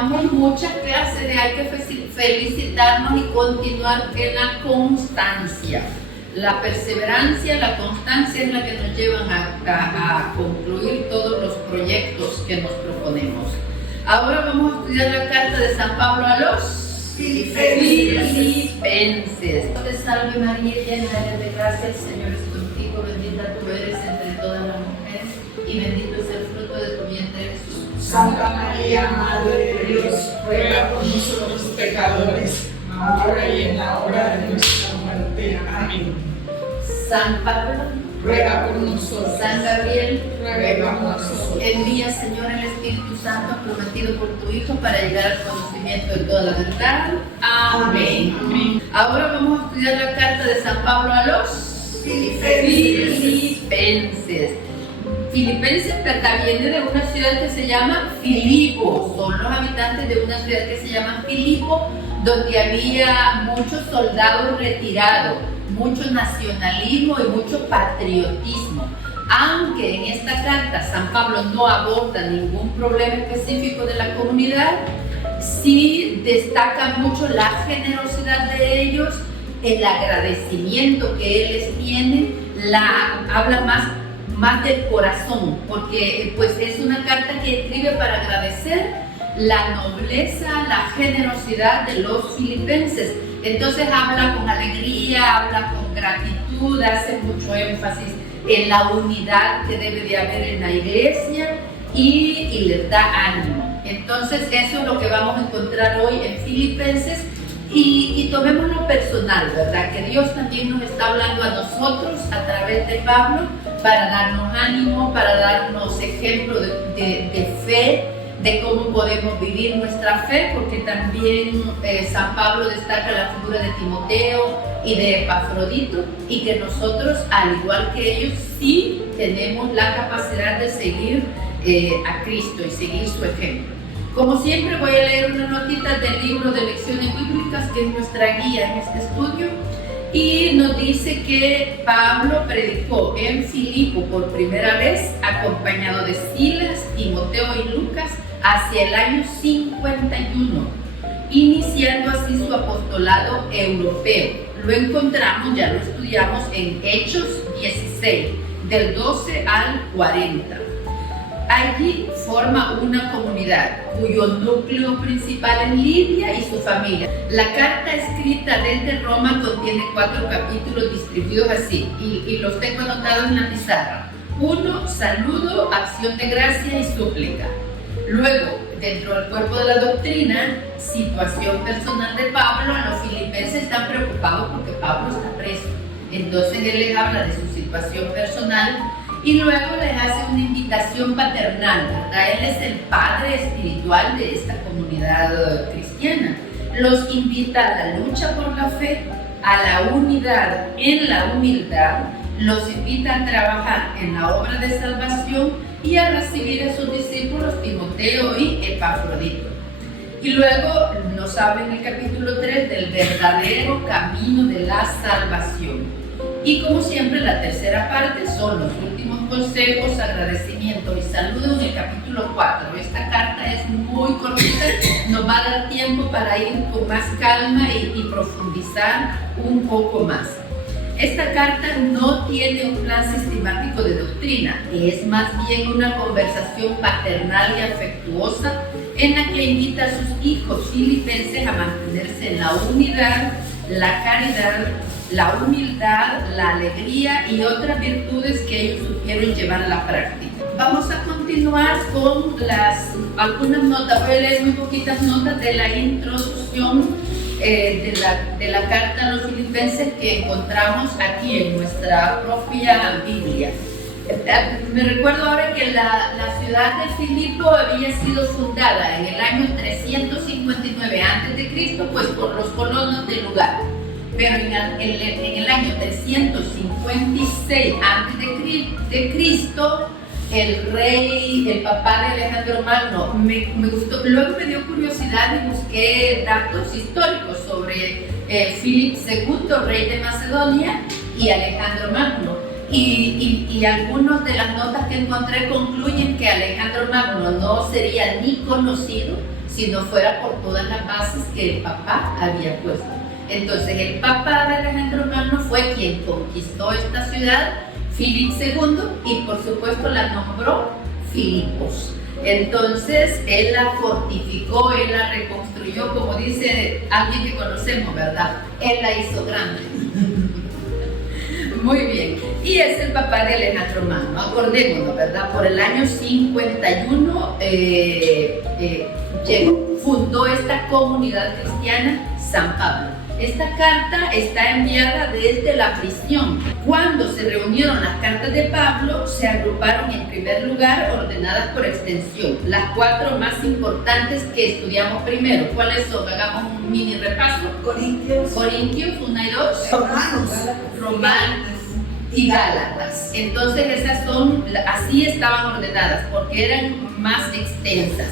llevamos muchas clases de hay que felicitarnos y continuar en la constancia. La perseverancia, la constancia es la que nos llevan a concluir todos los proyectos que nos proponemos. Ahora vamos a estudiar la carta de San Pablo a los Filipenses. Dios te salve María, llena eres de gracia, el Señor es contigo, bendita tú eres entre todas las mujeres y bendito es el fruto de tu vientre Jesús. Santa María, Madre de Dios, ruega por nosotros pecadores, ahora y en la hora de nuestra muerte. Amén. San Pablo, ruega por nosotros. San Gabriel, ruega por nosotros. Envía, Señor, el Espíritu Santo prometido por tu Hijo para llegar al conocimiento de toda la verdad. Amén. Amén. Ahora vamos a estudiar la carta de San Pablo a los Filipenses. Filipenses, ¿verdad? Viene de una ciudad que se llama Filipo. Son los habitantes de una ciudad que se llama Filipo, donde había muchos soldados retirados, mucho nacionalismo y mucho patriotismo. Aunque en esta carta San Pablo no aborda ningún problema específico de la comunidad, sí destaca mucho la generosidad de ellos, el agradecimiento que él les tiene, habla más del corazón, porque pues es una carta que escribe para agradecer la nobleza, la generosidad de los filipenses. Entonces habla con alegría, habla con gratitud, hace mucho énfasis en la unidad que debe de haber en la iglesia y les da ánimo. Entonces eso es lo que vamos a encontrar hoy en Filipenses y tomémoslo personal, ¿verdad? Que Dios también nos está hablando a nosotros a través de Pablo para darnos ánimo, para darnos ejemplo de fe, de cómo podemos vivir nuestra fe, porque también San Pablo destaca la figura de Timoteo y de Epafrodito, y que nosotros, al igual que ellos, sí tenemos la capacidad de seguir a Cristo y seguir su ejemplo. Como siempre, voy a leer una notita del libro de lecciones bíblicas, que es nuestra guía en este estudio, y nos dice que Pablo predicó en Filipo por primera vez, acompañado de Silas, Timoteo y Lucas, hacia el año 51, iniciando así su apostolado europeo. Lo encontramos, ya lo estudiamos en Hechos 16, del 12 al 40. Allí forma una comunidad cuyo núcleo principal es Lidia y su familia. La carta escrita desde Roma contiene 4 capítulos distribuidos así, y los tengo anotados en la pizarra. 1. Saludo, acción de gracia y súplica. Luego, dentro del cuerpo de la doctrina, situación personal de Pablo. Los filipenses están preocupados porque Pablo está preso. Entonces él les habla de su situación personal y luego les hace una invitación paternal, ¿verdad? Él es el padre espiritual de esta comunidad cristiana. Los invita a la lucha por la fe, a la unidad en la humildad, los invita a trabajar en la obra de salvación y a recibir a sus discípulos Timoteo y Epafrodito. Y luego nos habla en el capítulo 3 del verdadero camino de la salvación. Y como siempre, la tercera parte son los últimos consejos, agradecimiento y saludo en el capítulo 4. Esta carta es muy cortita, nos va a dar tiempo para ir con más calma y profundizar un poco más. Esta carta no tiene un plan sistemático de doctrina, es más bien una conversación paternal y afectuosa en la que invita a sus hijos filipenses a mantenerse en la unidad, la caridad, la humildad, la alegría y otras virtudes que ellos supieron llevar a la práctica. Vamos a continuar con algunas notas, voy a leer muy poquitas notas de la introducción de la carta a los filipenses que encontramos aquí en nuestra propia Biblia. Me recuerdo ahora que la ciudad de Filipo había sido fundada en el año 359 a.C., pues por los colonos del lugar. Pero en el año 356 a.C., el papá de Alejandro Magno, me gustó, luego me dio curiosidad y busqué datos históricos sobre Philip II, rey de Macedonia, y Alejandro Magno. Y algunas de las notas que encontré concluyen que Alejandro Magno no sería ni conocido si no fuera por todas las bases que el papá había puesto. Entonces el papá de Alejandro Magno fue quien conquistó esta ciudad, Filipo II, y por supuesto la nombró Filipos. Entonces él la fortificó, él la reconstruyó, como dice alguien que conocemos, ¿verdad? Él la hizo grande. Muy bien, y es el papá de Alejandro Magno, acordémonos, ¿verdad? Por el año 51 fundó esta comunidad cristiana San Pablo. Esta carta está enviada desde la prisión. Cuando se reunieron las cartas de Pablo, se agruparon en primer lugar ordenadas por extensión. Las 4 más importantes que estudiamos primero, ¿cuáles son? Hagamos un mini repaso. Corintios 1 y 2. Romanos y Gálatas. Entonces esas son, así estaban ordenadas porque eran más extensas.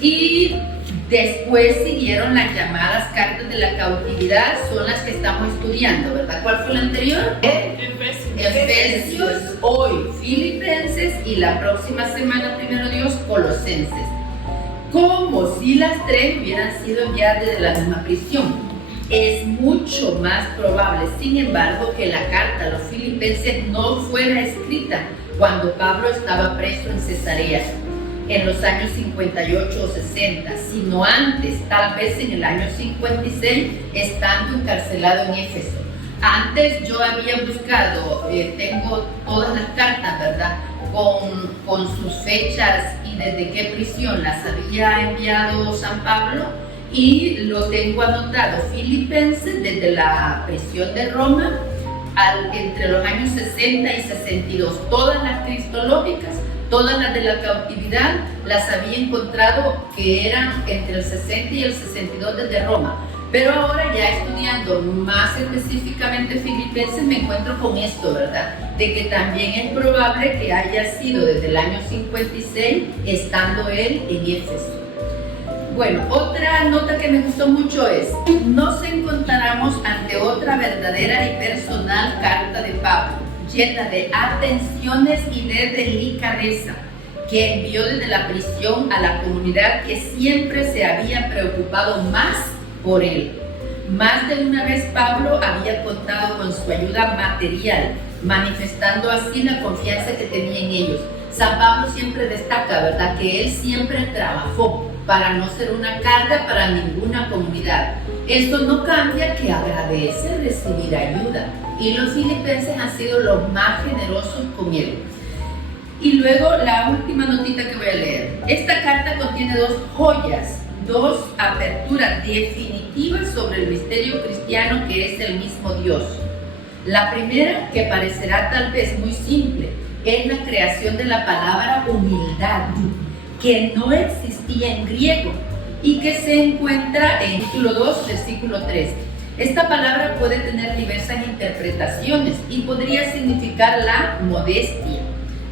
Y después siguieron las llamadas cartas de la cautividad, son las que estamos estudiando, ¿verdad? ¿Cuál fue la anterior? Efesios, hoy Filipenses y la próxima semana, primero Dios, Colosenses. Como si las 3 hubieran sido enviadas desde la misma prisión. Es mucho más probable, sin embargo, que la carta a los Filipenses no fuera escrita cuando Pablo estaba preso en Cesarea en los años 58 o 60, sino antes, tal vez en el año 56, estando encarcelado en Éfeso. Antes yo había buscado, tengo todas las cartas, ¿verdad?, con sus fechas y desde qué prisión las había enviado San Pablo, y lo tengo anotado, Filipenses desde la prisión de Roma entre los años 60 y 62, todas las cristológicas, todas las de la cautividad las había encontrado que eran entre el 60 y el 62 desde Roma. Pero ahora ya estudiando más específicamente Filipenses me encuentro con esto, ¿verdad? De que también es probable que haya sido desde el año 56 estando él en Éfeso. Bueno, otra nota que me gustó mucho es: nos encontraremos ante otra verdadera y personal carta de Pablo, llena de atenciones y de delicadeza, que envió desde la prisión a la comunidad que siempre se había preocupado más por él. Más de una vez Pablo había contado con su ayuda material, manifestando así la confianza que tenía en ellos. San Pablo siempre destaca, ¿verdad?, que él siempre trabajó para no ser una carga para ninguna comunidad. Esto no cambia que agradece recibir ayuda, y los filipenses han sido los más generosos con él. Y luego la última notita que voy a leer. Esta carta contiene 2 joyas, 2 aperturas definitivas sobre el misterio cristiano que es el mismo Dios. La primera, que parecerá tal vez muy simple, es la creación de la palabra humildad, que no existía en griego y que se encuentra en capítulo 2, versículo 3. Esta palabra puede tener diversas interpretaciones y podría significar la modestia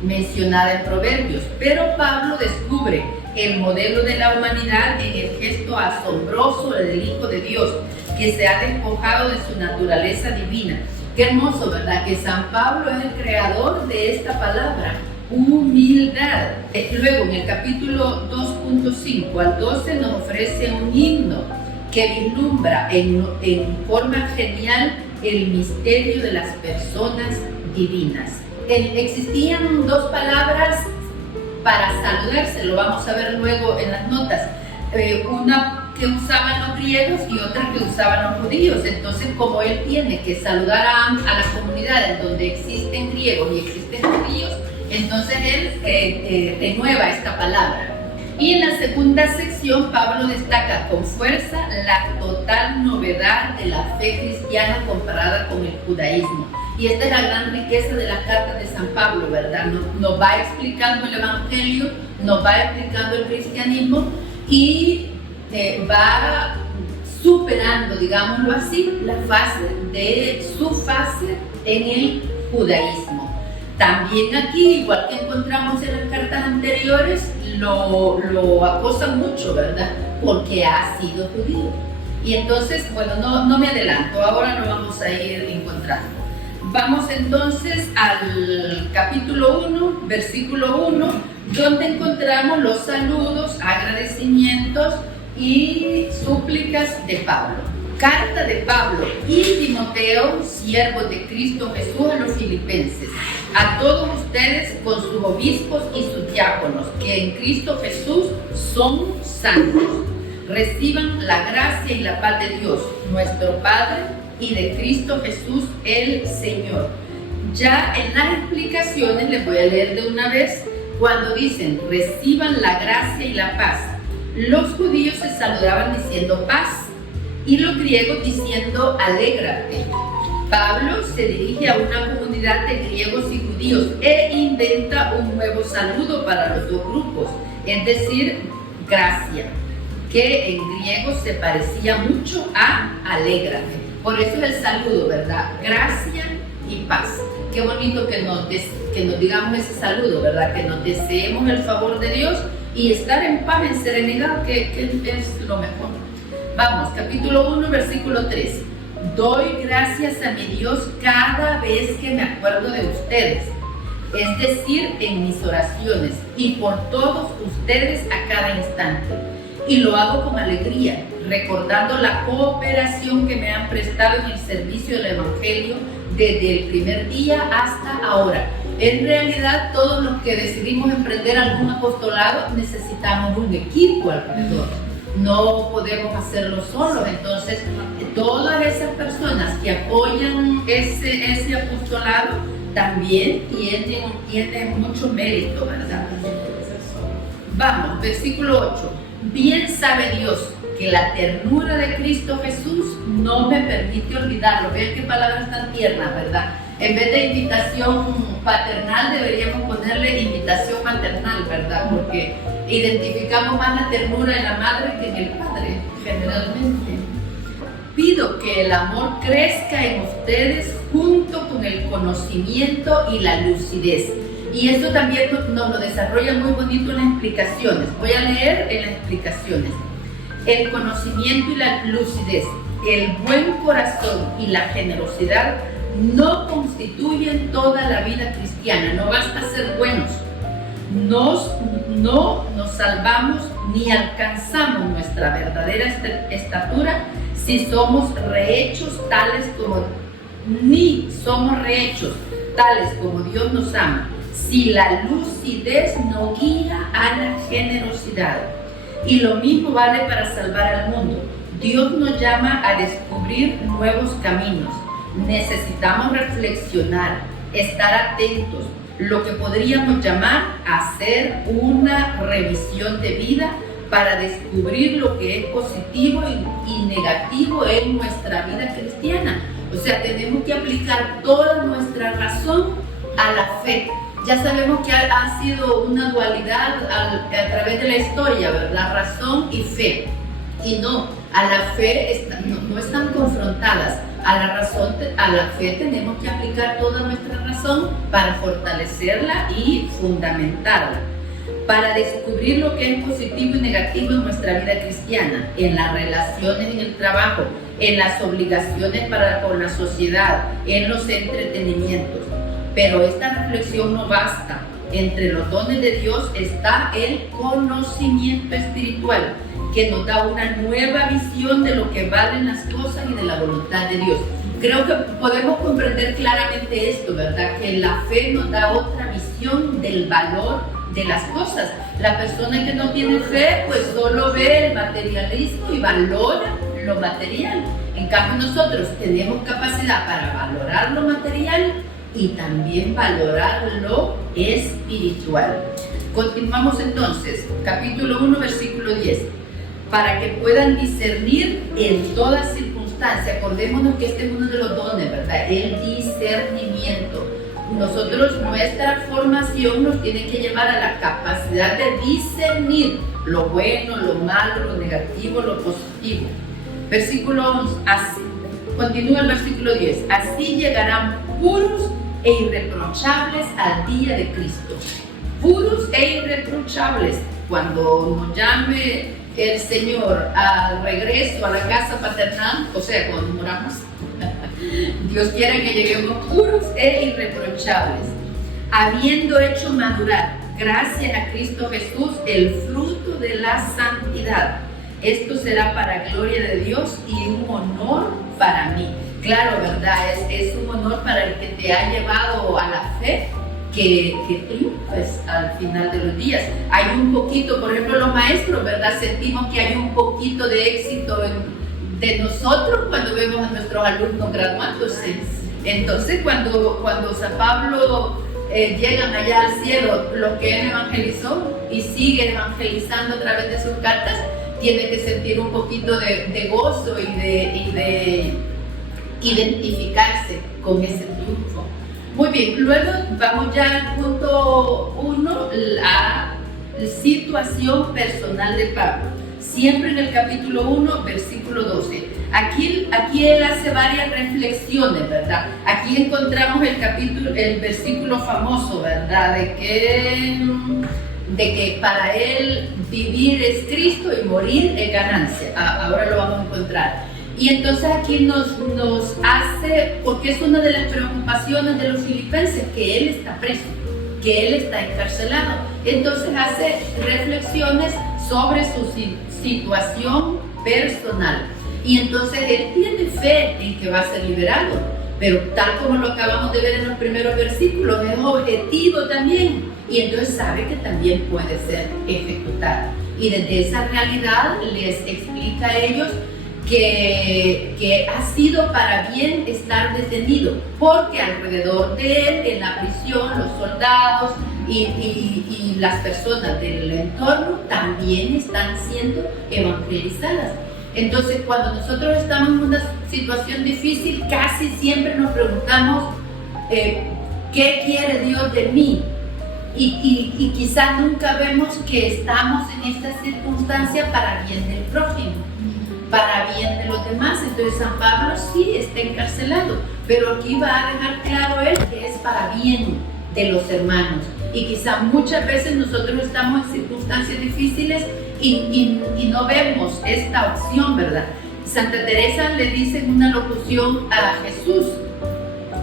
mencionada en Proverbios, pero Pablo descubre el modelo de la humanidad en el gesto asombroso del Hijo de Dios, que se ha despojado de su naturaleza divina. Qué hermoso, ¿verdad?, que San Pablo es el creador de esta palabra, humildad. Luego, en el capítulo 2.5 al 12 nos ofrece un himno que vislumbra en forma genial el misterio de las personas divinas. Existían 2 palabras para saludarse, lo vamos a ver luego en las notas, una que usaban los griegos y otra que usaban los judíos. Entonces, como él tiene que saludar a las comunidades donde existen griegos y existen judíos, entonces él renueva esta palabra. Y en la segunda sección, Pablo destaca con fuerza la total novedad de la fe cristiana comparada con el judaísmo. Y esta es la gran riqueza de las cartas de San Pablo, ¿verdad? Nos va explicando el Evangelio, nos va explicando el cristianismo y va superando, digámoslo así, la fase de su fase en el judaísmo. También aquí, igual que encontramos en las cartas anteriores, lo acosan mucho, ¿verdad?, porque ha sido judío. Y entonces, bueno, no me adelanto, ahora lo vamos a ir encontrando. Vamos entonces al capítulo 1, versículo 1, donde encontramos los saludos, agradecimientos y súplicas de Pablo. Carta de Pablo y Timoteo, siervos de Cristo Jesús, a los filipenses, a todos ustedes con sus obispos y sus diáconos, que en Cristo Jesús son santos. Reciban la gracia y la paz de Dios, nuestro Padre, y de Cristo Jesús, el Señor. Ya en las explicaciones les voy a leer de una vez cuando dicen reciban la gracia y la paz. Los judíos se saludaban diciendo paz y los griegos diciendo alégrate. Pablo se dirige a una comunidad de griegos y judíos e inventa un nuevo saludo para los dos grupos, es decir, gracia, que en griego se parecía mucho a alégrate. Por eso es el saludo, ¿verdad? Gracia y paz. Qué bonito que nos digamos ese saludo, ¿verdad? Que nos deseemos el favor de Dios y estar en paz, en serenidad, que es lo mejor. Vamos, capítulo 1, versículo 3. Doy gracias a mi Dios cada vez que me acuerdo de ustedes, es decir, en mis oraciones, y por todos ustedes a cada instante. Y lo hago con alegría, recordando la cooperación que me han prestado en el servicio del Evangelio desde el primer día hasta ahora. En realidad, todos los que decidimos emprender algún apostolado necesitamos un equipo alrededor. No podemos hacerlo solos. Entonces, todas esas personas que apoyan ese apostolado también tienen mucho mérito, ¿verdad? Vamos, versículo 8. Bien sabe Dios que la ternura de Cristo Jesús no me permite olvidarlo. Vean qué palabras tan tiernas, ¿verdad? En vez de invitación paternal deberíamos ponerle invitación maternal, ¿verdad? Porque identificamos más la ternura en la madre que en el padre, generalmente. Pido que el amor crezca en ustedes junto con el conocimiento y la lucidez. Y esto también nos lo desarrolla muy bonito en las explicaciones. Voy a leer en las explicaciones. El conocimiento y la lucidez, el buen corazón y la generosidad no constituyen toda la vida cristiana. No basta ser buenos. No nos salvamos ni alcanzamos nuestra verdadera estatura si somos rehechos tales como Dios nos ama. Si la lucidez no guía a la generosidad. Y lo mismo vale para salvar al mundo. Dios nos llama a descubrir nuevos caminos. Necesitamos reflexionar, estar atentos, lo que podríamos llamar hacer una revisión de vida para descubrir lo que es positivo y negativo en nuestra vida cristiana. O sea, tenemos que aplicar toda nuestra razón a la fe. Ya sabemos que ha sido una dualidad a través de la historia, ¿verdad? Razón y fe. Y no, a la fe no están confrontadas. A la razón, a la fe tenemos que aplicar toda nuestra razón para fortalecerla y fundamentarla. Para descubrir lo que es positivo y negativo en nuestra vida cristiana, en las relaciones en el trabajo, en las obligaciones con la sociedad, en los entretenimientos. Pero esta reflexión no basta. Entre los dones de Dios está el conocimiento espiritual, que nos da una nueva visión de lo que valen las cosas y de la voluntad de Dios. Creo que podemos comprender claramente esto, ¿verdad? Que la fe nos da otra visión del valor de las cosas. La persona que no tiene fe, pues solo ve el materialismo y valora lo material. En cambio, nosotros tenemos capacidad para valorar lo material y también valorar lo espiritual. Continuamos entonces, capítulo 1, versículo 10. Para que puedan discernir en toda circunstancia. Acordémonos que este es uno de los dones, ¿verdad? El discernimiento. Nosotros, nuestra formación nos tiene que llevar a la capacidad de discernir lo bueno, lo malo, lo negativo, lo positivo. Versículo 11, así. Continúa el versículo 10. Así llegarán puros e irreprochables al día de Cristo. Puros e irreprochables. Cuando nos llame el Señor al regreso a la casa paternal, o sea, cuando moramos, Dios quiere que lleguemos puros e irreprochables, habiendo hecho madurar, gracias a Cristo Jesús, el fruto de la santidad. Esto será para gloria de Dios y un honor para mí. Claro, ¿verdad? Es un honor para el que te ha llevado a la fe, que triunfes al final de los días. Hay un poquito, por ejemplo, los maestros, ¿verdad? Sentimos que hay un poquito de éxito de nosotros cuando vemos a nuestros alumnos graduándose. Entonces, cuando San Pablo llegan allá al cielo, los que él evangelizó y sigue evangelizando a través de sus cartas, tiene que sentir un poquito de gozo y de identificarse con ese triunfo. Muy bien, luego vamos ya al punto 1, la situación personal de Pablo. Siempre en el capítulo 1, versículo 12. Aquí él hace varias reflexiones, ¿verdad? Aquí encontramos el versículo famoso, ¿verdad? De que para él vivir es Cristo y morir es ganancia. Ahora lo vamos a encontrar. Y entonces aquí nos hace, porque es una de las preocupaciones de los filipenses, que él está preso, que él está encarcelado. Entonces hace reflexiones sobre su situación personal. Y entonces él tiene fe en que va a ser liberado, pero tal como lo acabamos de ver en los primeros versículos, es objetivo también. Y entonces sabe que también puede ser ejecutado. Y desde esa realidad les explica a ellos que ha sido para bien estar detenido, porque alrededor de él, en la prisión, los soldados y las personas del entorno también están siendo evangelizadas. Entonces, cuando nosotros estamos en una situación difícil, casi siempre nos preguntamos, ¿qué quiere Dios de mí? Y quizás nunca vemos que estamos en esta circunstancia para bien del prójimo, para bien de los demás. Entonces San Pablo sí está encarcelado, pero aquí va a dejar claro él que es para bien de los hermanos. Y quizás muchas veces nosotros estamos en circunstancias difíciles y no vemos esta opción, ¿verdad? Santa Teresa le dice en una locución a Jesús,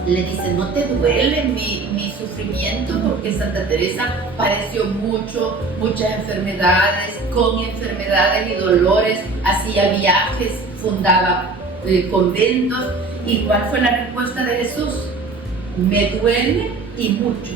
le dice, ¿no te duele mi sufrimiento? Porque Santa Teresa padeció muchas enfermedades, con enfermedades y dolores, hacía viajes, fundaba conventos. ¿Y cuál fue la respuesta de Jesús? Me duele y mucho,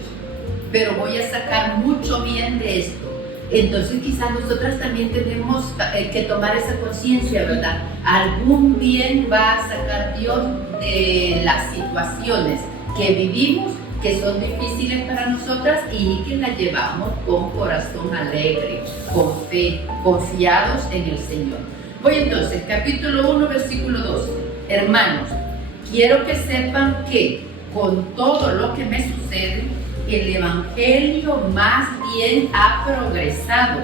pero voy a sacar mucho bien de esto. Entonces quizás nosotras también tenemos que tomar esa conciencia, ¿verdad? Algún bien va a sacar Dios de las situaciones que vivimos, que son difíciles para nosotras y que las llevamos con corazón alegre, con fe, confiados en el Señor. Voy entonces, capítulo 1, versículo 12. Hermanos, quiero que sepan que con todo lo que me sucede, el Evangelio más bien ha progresado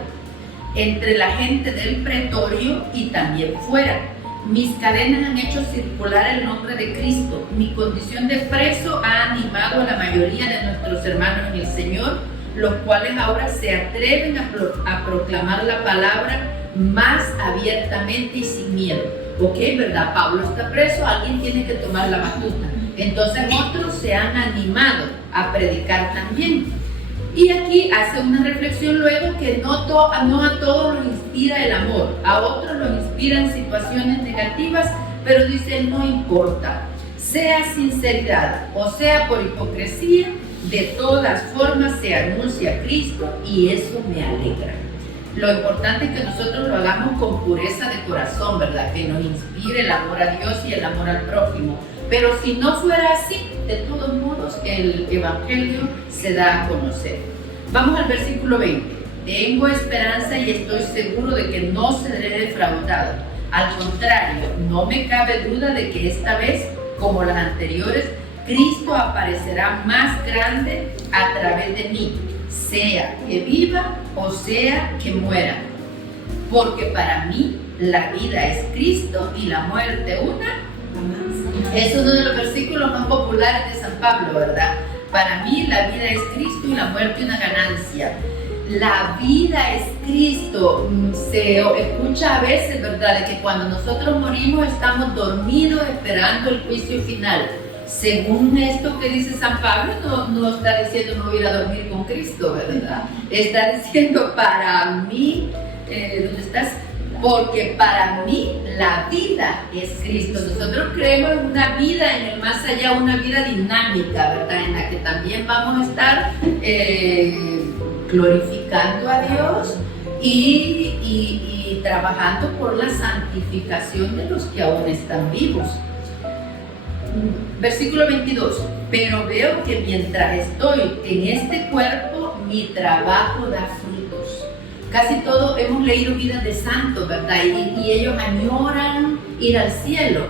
entre la gente del pretorio y también fuera. Mis cadenas han hecho circular el nombre de Cristo. Mi condición de preso ha animado a la mayoría de nuestros hermanos en el Señor, los cuales ahora se atreven a proclamar la palabra más abiertamente y sin miedo. Ok, ¿verdad? Pablo está preso, alguien tiene que tomar la batuta. Entonces otros se han animado a predicar también. Y aquí hace una reflexión luego que no a todos los inspira el amor, a otros los inspira en situaciones negativas, pero dice no importa, sea sinceridad o sea por hipocresía, de todas formas se anuncia a Cristo y eso me alegra. Lo importante es que nosotros lo hagamos con pureza de corazón, ¿verdad? Que nos inspire el amor a Dios y el amor al prójimo. Pero si no fuera así, de todos modos, el Evangelio se da a conocer. Vamos al versículo 20. Tengo esperanza y estoy seguro de que no seré defraudado. Al contrario, no me cabe duda de que esta vez, como las anteriores, Cristo aparecerá más grande a través de mí, sea que viva o sea que muera. Porque para mí la vida es Cristo y la muerte una. Es uno de los versículos más populares de San Pablo, ¿verdad? Para mí la vida es Cristo y la muerte una ganancia. la vida es Cristo. Se escucha a veces, ¿verdad?, de que cuando nosotros morimos estamos dormidos esperando el juicio final. Según esto que dice San Pablo, no está diciendo me voy a ir a dormir con Cristo, ¿verdad? Está diciendo para mí, ¿dónde estás? Porque para mí la vida es Cristo. Nosotros creemos en una vida en el más allá, una vida dinámica, ¿verdad? En la que también vamos a estar glorificando a Dios y trabajando por la santificación de los que aún están vivos. Versículo 22. Pero veo que mientras estoy en este cuerpo, mi trabajo da frutos. Casi todos hemos leído vidas de santos, ¿verdad? Y ellos añoran ir al cielo,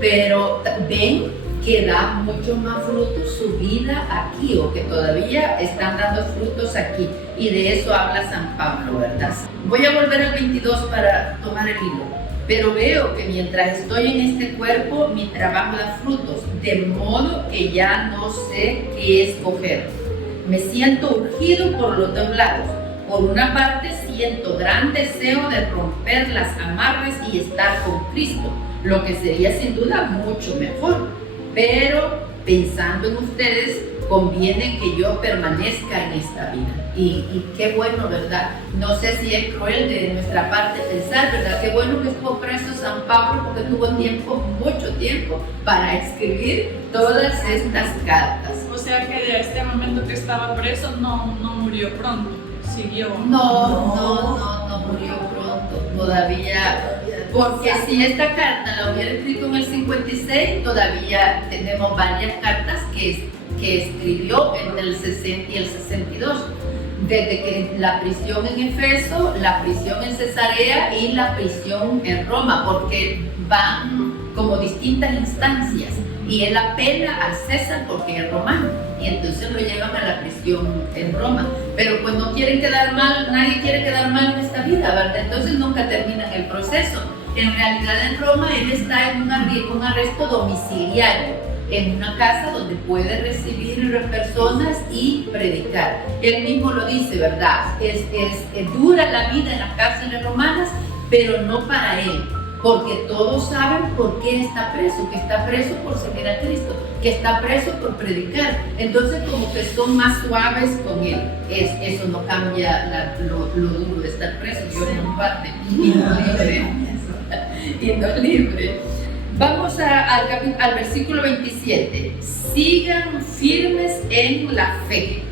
pero ven que da mucho más frutos su vida aquí, o que todavía están dando frutos aquí. Y de eso habla San Pablo, ¿verdad? Voy a volver al 22 para tomar el hilo. Pero veo que mientras estoy en este cuerpo, mi trabajo da frutos, de modo que ya no sé qué escoger. Me siento urgido por los dos lados. Por una parte, siento gran deseo de romper las amarras y estar con Cristo, lo que sería sin duda mucho mejor. Pero pensando en ustedes, conviene que yo permanezca en esta vida. Y qué bueno, ¿verdad? No sé si es cruel de nuestra parte pensar, ¿verdad? Qué bueno que estuvo preso San Pablo, porque tuvo tiempo, mucho tiempo, para escribir todas estas cartas. O sea que de este momento que estaba preso no murió pronto, siguió. No murió pronto, todavía. Porque si esta carta la hubiera escrito en el 56, todavía tenemos varias cartas que escribió entre el 60 y el 62. Desde que la prisión en Efeso, la prisión en Cesarea y la prisión en Roma, porque van como distintas instancias y él apela al César porque es romano y entonces lo llevan a la prisión en Roma. Pero pues no quieren quedar mal, nadie quiere quedar mal en esta vida, ¿verdad? Entonces nunca terminan el proceso. En realidad en Roma él está en un arresto domiciliario, en una casa donde puede recibir personas y predicar. Él mismo lo dice, ¿verdad? Es dura la vida en las cárceles romanas, pero no para él, porque todos saben por qué está preso, que está preso por servir a Cristo, que está preso por predicar. Entonces como que son más suaves con él. Eso no cambia lo duro de estar preso. Dios nos parte y nos libre. Vamos al versículo 27. Sigan firmes en la fe.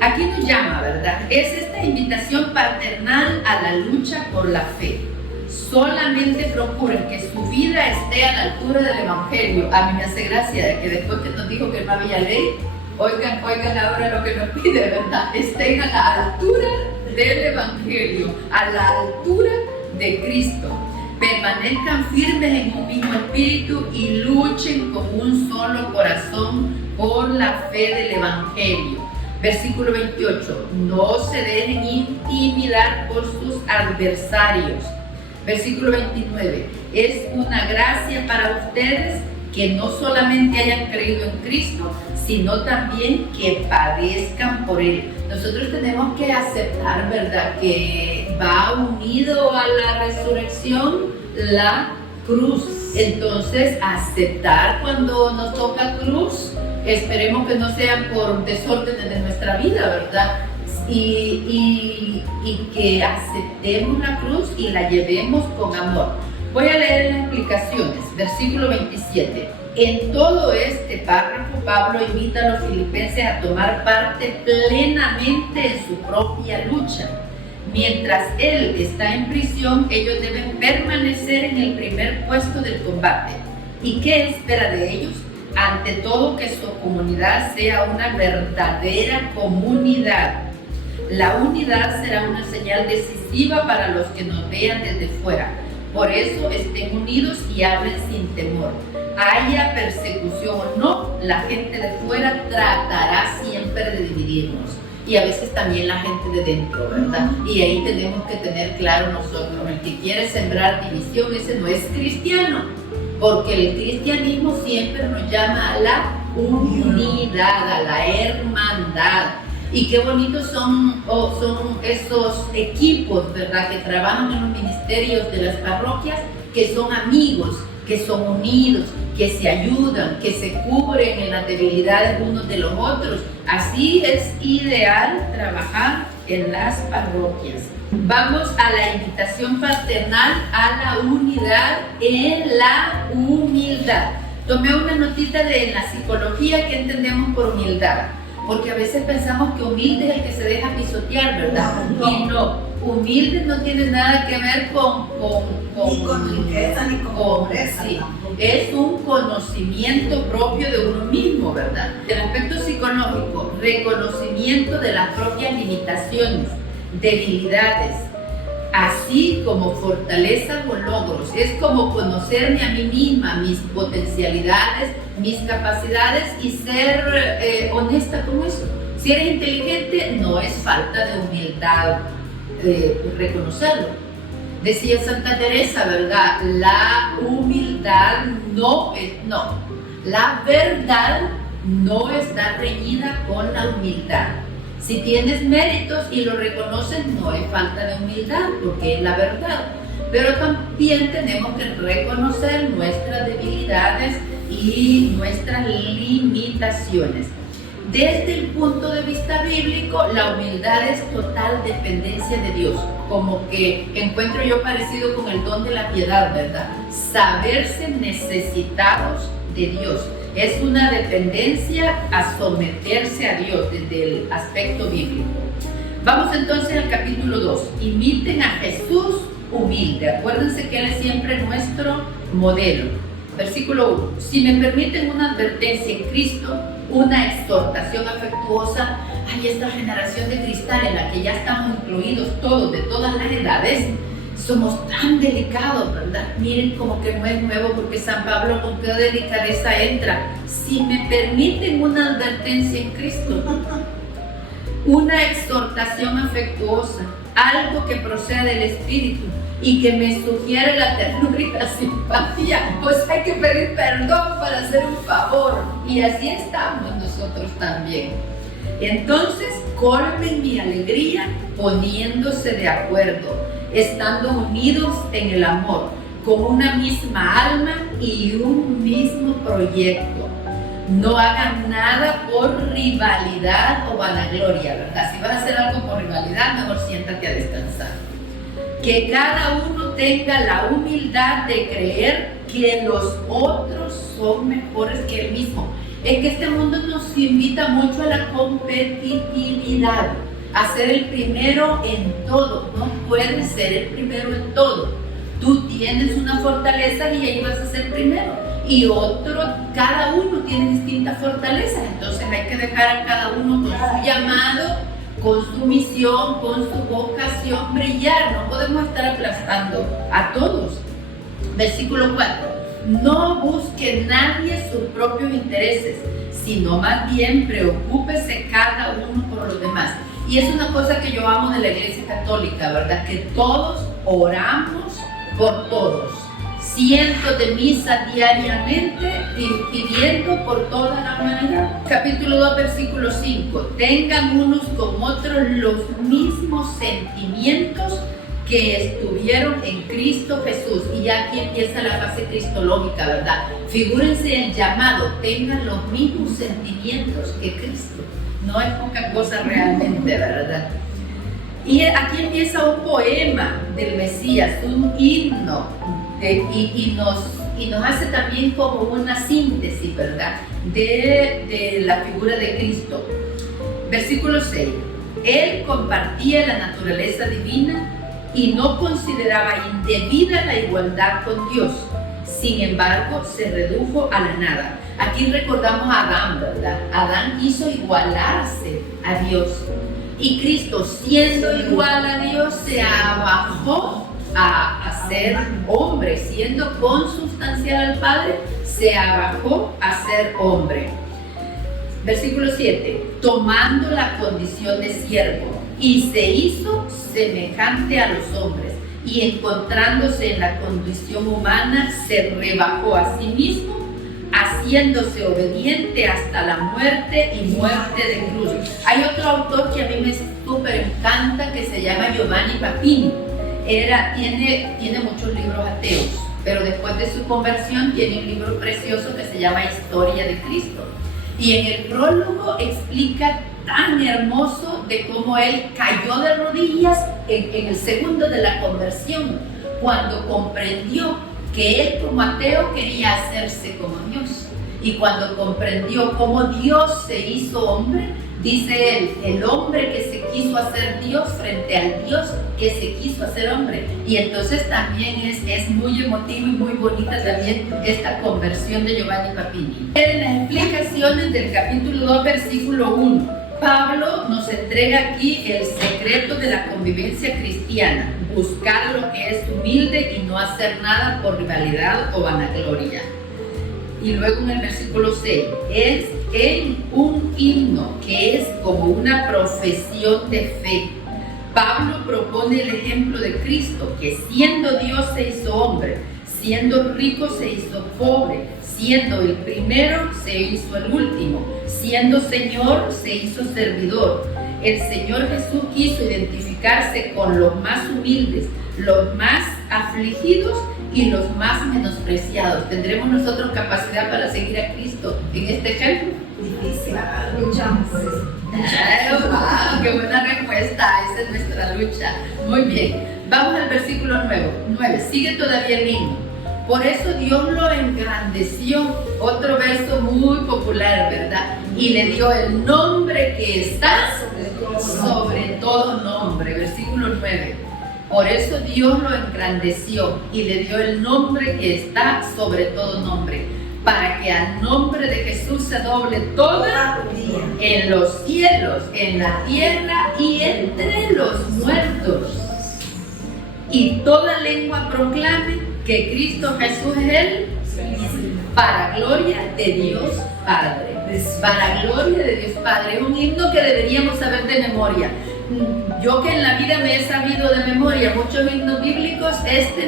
Aquí nos llama, ¿verdad? Es esta invitación paternal a la lucha por la fe. Solamente procuren que su vida esté a la altura del Evangelio. A mí me hace gracia de que después que nos dijo que no había ley, oigan ahora lo que nos pide, ¿verdad? Estén a la altura del Evangelio, a la altura de Cristo. Permanezcan firmes en un mismo espíritu y luchen con un solo corazón por la fe del Evangelio. Versículo 28. No se dejen intimidar por sus adversarios. Versículo 29. Es una gracia para ustedes que no solamente hayan creído en Cristo, sino también que padezcan por Él. Nosotros tenemos que aceptar, ¿verdad?, que va unido a la resurrección la cruz. Entonces, aceptar cuando nos toca cruz, esperemos que no sean por desórdenes de nuestra vida, ¿verdad? Y que aceptemos la cruz y la llevemos con amor. Voy a leer las explicaciones. Versículo 27. En todo este párrafo, Pablo invita a los filipenses a tomar parte plenamente en su propia lucha. Mientras él está en prisión, ellos deben permanecer en el primer puesto del combate. ¿Y qué espera de ellos? Ante todo, que su comunidad sea una verdadera comunidad. La unidad será una señal decisiva para los que nos vean desde fuera. Por eso estén unidos y hablen sin temor. Haya persecución o no, la gente de fuera tratará siempre de dividirnos. Y a veces también la gente de dentro, ¿verdad? Y ahí tenemos que tener claro nosotros, el que quiere sembrar división, ese no es cristiano. Porque el cristianismo siempre nos llama a la unidad, a la hermandad. Y qué bonitos son esos equipos, ¿verdad?, que trabajan en los ministerios de las parroquias, que son amigos, que son unidos, que se ayudan, que se cubren en las debilidades unos de los otros. Así es ideal trabajar en las parroquias. Vamos a la invitación fraternal a la unidad en la humildad. Tomé una notita de la psicología que entendemos por humildad, porque a veces pensamos que humilde es el que se deja pisotear, ¿verdad? Y no, humilde no tiene nada que ver ni con riqueza ni con pobreza. Sí, es un conocimiento propio de uno mismo, ¿verdad? El aspecto psicológico, reconocimiento de las propias limitaciones, debilidades, así como fortalezas o logros. Es como conocerme a mí misma, mis potencialidades, mis capacidades y ser honesta con eso. Si eres inteligente, no es falta de humildad reconocerlo. Decía Santa Teresa, ¿verdad? La humildad la verdad no está reñida con la humildad. Si tienes méritos y los reconoces, no es falta de humildad, porque es la verdad. Pero también tenemos que reconocer nuestras debilidades y nuestras limitaciones. Desde el punto de vista bíblico, la humildad es total dependencia de Dios, como que encuentro yo parecido con el don de la piedad, ¿verdad? Saberse necesitados de Dios. Es una dependencia a someterse a Dios desde el aspecto bíblico. Vamos entonces al capítulo 2. Imiten a Jesús humilde. Acuérdense que Él es siempre nuestro modelo. Versículo 1. Si me permiten una advertencia en Cristo, una exhortación afectuosa, hay esta generación de cristal en la que ya estamos incluidos todos, de todas las edades. Somos tan delicados, ¿verdad? Miren como que no es nuevo, porque San Pablo con qué delicadeza entra. Si me permiten una advertencia en Cristo, una exhortación afectuosa, algo que proceda del Espíritu y que me sugiere la ternura y la simpatía, pues hay que pedir perdón para hacer un favor. Y así estamos nosotros también. Entonces, colmen mi alegría poniéndose de acuerdo, estando unidos en el amor, con una misma alma y un mismo proyecto. No hagan nada por rivalidad o vanagloria, ¿verdad? Si vas a hacer algo por rivalidad, mejor siéntate a descansar. Que cada uno tenga la humildad de creer que los otros son mejores que él mismo. Es que este mundo nos invita mucho a la competitividad, a ser el primero en todo. No puedes ser el primero en todo. Tú tienes una fortaleza y ahí vas a ser primero. Y cada uno tiene distintas fortalezas. Entonces hay que dejar a cada uno con su llamado, con su misión, con su vocación brillar. No podemos estar aplastando a todos. Versículo 4. No busque nadie sus propios intereses, sino más bien preocúpese cada uno por los demás. Y es una cosa que yo amo de la Iglesia Católica, ¿verdad? Que todos oramos por todos. Cientos de misas diariamente y pidiendo por toda la humanidad. Capítulo 2, versículo 5. Tengan unos con otros los mismos sentimientos que estuvieron en Cristo Jesús. Y ya aquí empieza la fase cristológica, ¿verdad? Figúrense el llamado, tengan los mismos sentimientos que Cristo. No es poca cosa realmente, ¿verdad? Y aquí empieza un poema del Mesías, un himno, y nos hace también como una síntesis, ¿verdad?, de la figura de Cristo. Versículo 6. Él compartía la naturaleza divina y no consideraba indebida la igualdad con Dios. Sin embargo, se redujo a la nada. Aquí recordamos a Adán, ¿verdad? Adán quiso igualarse a Dios. Y Cristo, siendo igual a Dios, se abajó a ser hombre. Siendo consustancial al Padre, se abajó a ser hombre. Versículo 7. Tomando la condición de siervo, y se hizo semejante a los hombres, y encontrándose en la condición humana, se rebajó a sí mismo, haciéndose obediente hasta la muerte y muerte de cruz. Hay otro autor que a mí me súper encanta que se llama Giovanni Papini. Tiene muchos libros ateos, pero después de su conversión tiene un libro precioso que se llama Historia de Cristo. Y en el prólogo explica tan hermoso de cómo él cayó de rodillas en el segundo de la conversión, cuando comprendió que él como ateo quería hacerse como Dios. Y cuando comprendió cómo Dios se hizo hombre, dice él, el hombre que se quiso hacer Dios frente al Dios que se quiso hacer hombre. Y entonces también es muy emotivo y muy bonita también esta conversión de Giovanni Papini. En las explicaciones del capítulo 2, versículo 1, Pablo nos entrega aquí el secreto de la convivencia cristiana: buscar lo que es humilde y no hacer nada por rivalidad o vanagloria. Y luego en el versículo 6, es en un himno que es como una profesión de fe. Pablo propone el ejemplo de Cristo, que siendo Dios se hizo hombre, siendo rico se hizo pobre, siendo el primero se hizo el último, siendo Señor se hizo servidor. El Señor Jesús quiso identificarse con los más humildes, los más afligidos y los más menospreciados. ¿Tendremos nosotros capacidad para seguir a Cristo en este ejemplo? Difícil, luchamos. ¡Wow! ¡Qué buena respuesta! Esa es nuestra lucha. Muy bien. Vamos al versículo 9. Sigue todavía el himno. Por eso Dios lo engrandeció. Otro verso muy popular, ¿verdad? Y le dio el nombre que está sobre todo nombre. Versículo 9. Por eso Dios lo engrandeció y le dio el nombre que está sobre todo nombre, para que al nombre de Jesús se doble toda rodilla en los cielos, en la tierra y entre los muertos, y toda lengua proclame que Cristo Jesús es Él, para gloria de Dios Padre. Para gloria de Dios Padre. Es un himno que deberíamos saber de memoria. Yo que en la vida me he sabido de memoria muchos himnos bíblicos,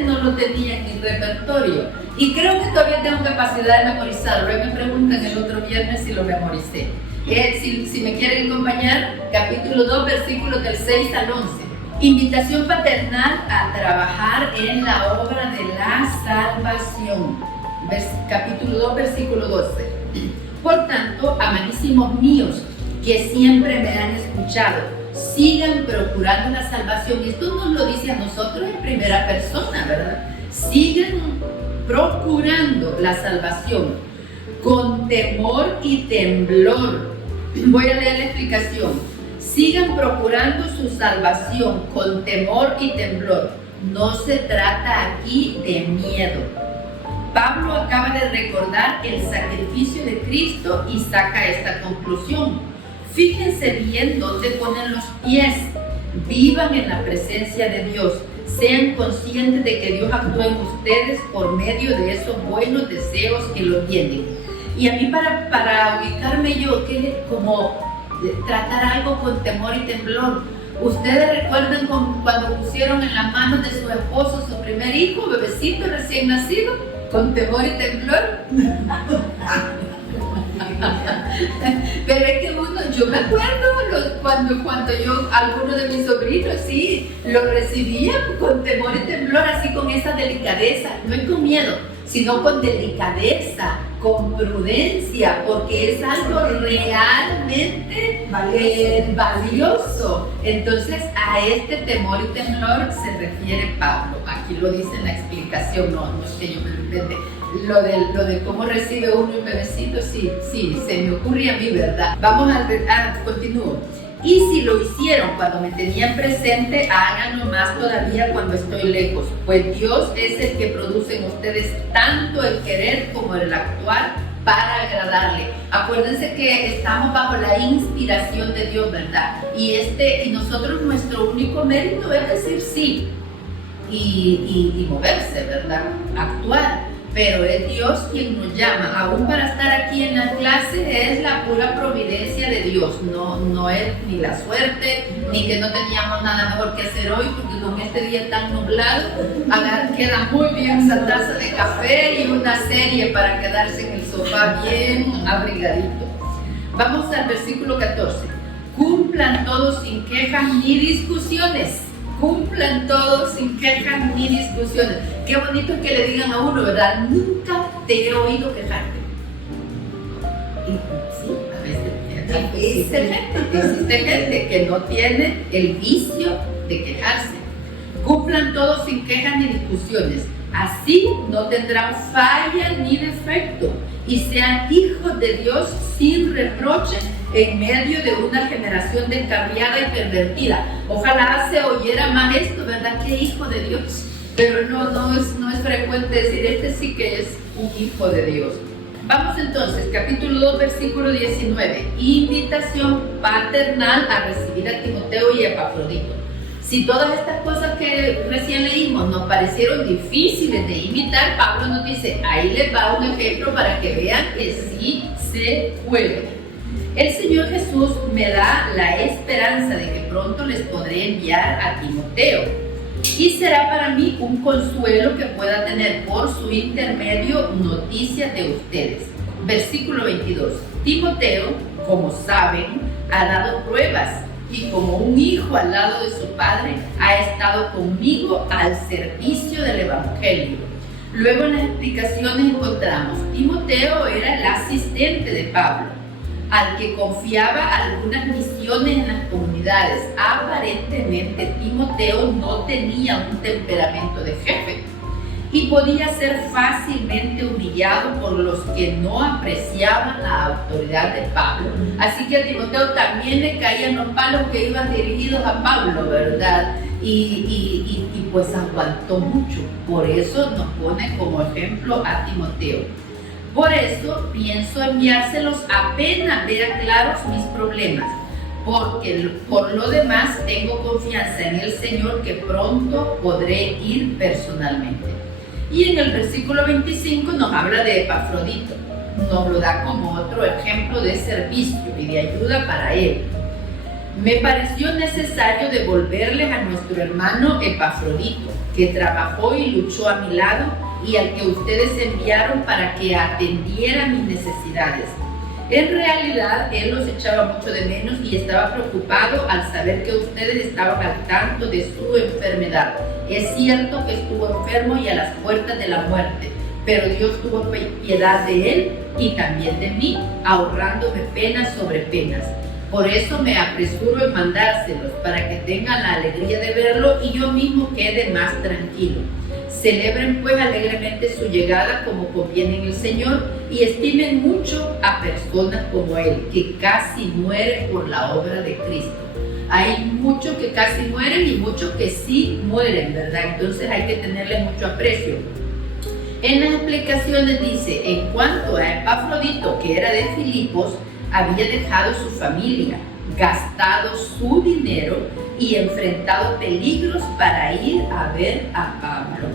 no lo tenía en mi repertorio. Y creo que todavía tengo capacidad de memorizarlo. Hoy me preguntan el otro viernes si lo memoricé. Si me quieren acompañar, capítulo 2, versículos del 6 al 11. Invitación paternal a trabajar en la obra de la salvación. Capítulo 2, versículo 12. Por tanto, amadísimos míos, que siempre me han escuchado, sigan procurando la salvación. Y esto nos lo dice a nosotros en primera persona, ¿verdad? Sigan procurando la salvación con temor y temblor. Voy a leer la explicación. Sigan procurando su salvación con temor y temblor. No se trata aquí de miedo. Pablo acaba de recordar el sacrificio de Cristo y saca esta conclusión. Fíjense bien dónde ponen los pies. Vivan en la presencia de Dios. Sean conscientes de que Dios actúa en ustedes por medio de esos buenos deseos que lo tienen. Y a mí para ubicarme yo, que es como tratar algo con temor y temblor. ¿Ustedes recuerdan cuando pusieron en las manos de su esposo su primer hijo, bebecito recién nacido? Con temor y temblor. Pero es que yo me acuerdo cuando algunos de mis sobrinos sí lo recibían con temor y temblor, así con esa delicadeza, no es con miedo, sino con delicadeza, con prudencia, porque es algo realmente valioso. Entonces a este temor y temblor se refiere Pablo. Aquí lo dice en la explicación, no es que yo me lo invente. Lo de cómo recibe uno un bebecito, sí, se me ocurre a mí, ¿verdad? Vamos continúo. Y si lo hicieron cuando me tenían presente, háganlo más todavía cuando estoy lejos, pues Dios es el que produce en ustedes tanto el querer como el actuar para agradarle. Acuérdense que estamos bajo la inspiración de Dios, ¿verdad? Y nosotros, nuestro único mérito es decir sí y moverse, ¿verdad? Actuar. Pero es Dios quien nos llama. Aún para estar aquí en la clase es la pura providencia de Dios. No es ni la suerte, ni que no teníamos nada mejor que hacer hoy, porque con este día tan nublado, queda muy bien esa taza de café y una serie para quedarse en el sofá bien abrigadito. Vamos al versículo 14. Cumplan todos sin quejas ni discusiones. Cumplan todos sin quejas ni discusiones. Qué bonito es que le digan a uno, ¿verdad? Nunca te he oído quejarte. Y sí, a veces existe gente que no tiene el vicio de quejarse. Cumplan todos sin quejas ni discusiones. Así no tendrán falla ni defecto y sean hijos de Dios sin reproche en medio de una generación descarriada y pervertida. Ojalá se oyera más esto, ¿verdad? Que hijo de Dios. Pero no es frecuente decir, este sí que es un hijo de Dios. Vamos entonces, capítulo 2, versículo 19. Invitación paternal a recibir a Timoteo y a Epafrodito. Si todas estas cosas que recién leímos nos parecieron difíciles de imitar, Pablo nos dice, ahí les va un ejemplo para que vean que sí se puede. El Señor Jesús me da la esperanza de que pronto les podré enviar a Timoteo y será para mí un consuelo que pueda tener por su intermedio noticias de ustedes. Versículo 22. Timoteo, como saben, ha dado pruebas y como un hijo al lado de su padre ha estado conmigo al servicio del Evangelio. Luego en las explicaciones encontramos, Timoteo era el asistente de Pablo, al que confiaba algunas misiones en las comunidades. Aparentemente Timoteo no tenía un temperamento de jefe y podía ser fácilmente humillado por los que no apreciaban la autoridad de Pablo. Así que a Timoteo también le caían los palos que iban dirigidos a Pablo, ¿verdad? Y pues aguantó mucho. Por eso nos pone como ejemplo a Timoteo. Por eso pienso enviárselos apenas vea claros mis problemas, porque por lo demás tengo confianza en el Señor que pronto podré ir personalmente. Y en el versículo 25 nos habla de Epafrodito, nos lo da como otro ejemplo de servicio y de ayuda para él. Me pareció necesario devolverles a nuestro hermano Epafrodito, que trabajó y luchó a mi lado y al que ustedes enviaron para que atendiera mis necesidades. En realidad, él los echaba mucho de menos y estaba preocupado al saber que ustedes estaban al tanto de su enfermedad. Es cierto que estuvo enfermo y a las puertas de la muerte, pero Dios tuvo piedad de él y también de mí, ahorrándome penas sobre penas. Por eso me apresuro en mandárselos, para que tengan la alegría de verlo y yo mismo quede más tranquilo. Celebren pues alegremente su llegada como conviene en el Señor y estimen mucho a personas como él, que casi mueren por la obra de Cristo. Hay muchos que casi mueren y muchos que sí mueren, ¿verdad? Entonces hay que tenerles mucho aprecio. En las explicaciones dice, en cuanto a Epafrodito, que era de Filipos, había dejado su familia, gastado su dinero y enfrentado peligros para ir a ver a Pablo.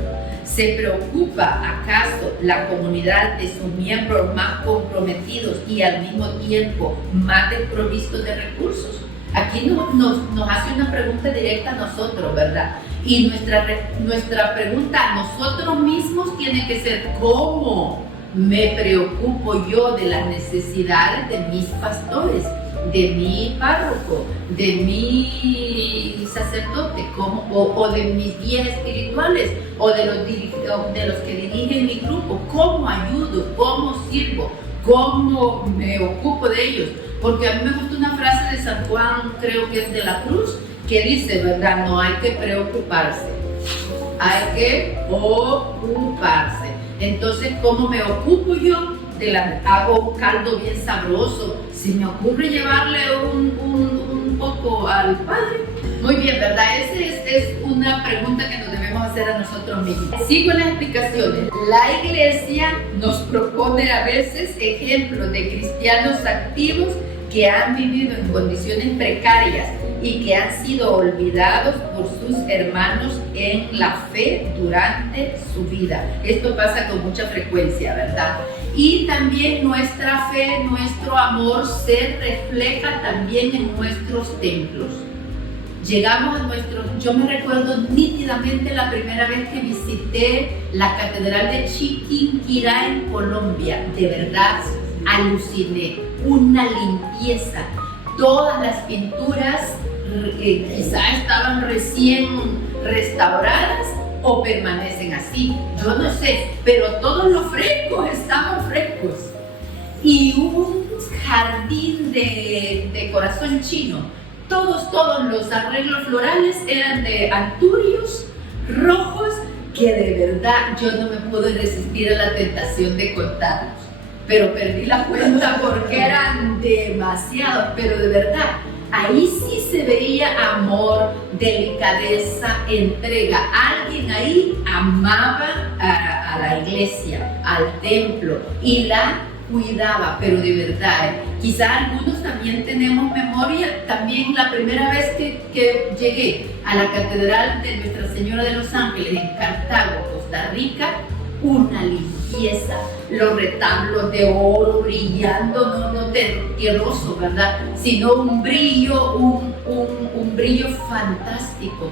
¿Se preocupa acaso la comunidad de sus miembros más comprometidos y al mismo tiempo más desprovistos de recursos? Aquí nos hace una pregunta directa a nosotros, ¿verdad? Y nuestra pregunta a nosotros mismos tiene que ser, ¿cómo me preocupo yo de las necesidades de mis pastores, de mi párroco, de mi sacerdote, o de mis guías espirituales, o de los que dirigen mi grupo? ¿Cómo ayudo? ¿Cómo sirvo? ¿Cómo me ocupo de ellos? Porque a mí me gusta una frase de San Juan, creo que es de la Cruz, que dice, ¿verdad? No hay que preocuparse, hay que ocuparse. Entonces, ¿cómo me ocupo yo? Hago un caldo bien sabroso. Si me ocurre llevarle un poco al Padre. Muy bien, ¿verdad? Esa es una pregunta que nos debemos hacer a nosotros mismos. Sigo en las explicaciones. La Iglesia nos propone a veces ejemplos de cristianos activos que han vivido en condiciones precarias y que han sido olvidados por sus hermanos en la fe durante su vida. Esto pasa con mucha frecuencia, ¿verdad? Y también nuestra fe, nuestro amor se refleja también en nuestros templos. llegamos a yo me recuerdo nítidamente la primera vez que visité la Catedral de Chiquinquirá en Colombia. De verdad, aluciné, una limpieza. Todas las pinturas quizá estaban recién restauradas o permanecen así, yo no sé, pero todos los frescos estaban frescos. Y un jardín de corazón chino. Todos los arreglos florales eran de anturios rojos que de verdad yo no me pude resistir a la tentación de contarlos. Pero perdí la cuenta porque eran demasiados, pero de verdad, ahí sí se veía amor, delicadeza, entrega. Alguien ahí amaba a la iglesia, al templo y la cuidaba, pero de verdad. Quizá algunos también tenemos memoria, también la primera vez que llegué a la Catedral de Nuestra Señora de los Ángeles en Cartago, Costa Rica, una limpieza, los retablos de oro brillando, no tierroso, ¿verdad? Sino un brillo, un brillo fantástico.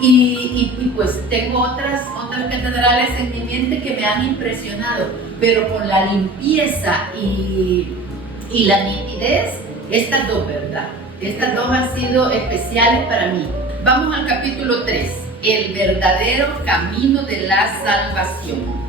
Y pues tengo otras catedrales en mi mente que me han impresionado, pero con la limpieza y la nitidez, estas dos, ¿verdad? Estas dos han sido especiales para mí. Vamos al capítulo 3, el verdadero camino de la salvación.